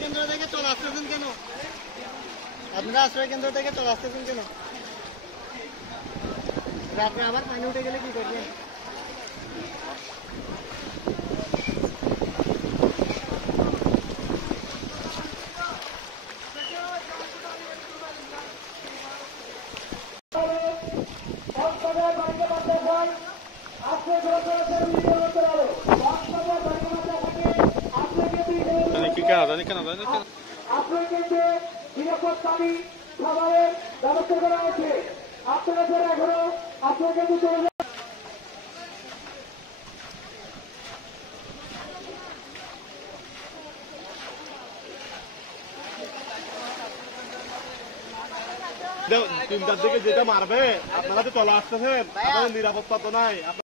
কেন্দ্র থেকে চলে আসতেছেন কেন? আপনারা আশ্রয় কেন্দ্র থেকে চলে আসতেছেন কেন? রাত্রে আবার পানি উঠে গেলে কি করবেন? আপনাদেরকে নিরাপদ পানি খাবারের ব্যবস্থা করা হয়েছে। আপনারা যারা এখনো আপনাদেরকে চলে যান। তিনটার দিকে যেটা মারবে আপনারা তো চলে আসতেছেন, নিরাপত্তা তো নাই।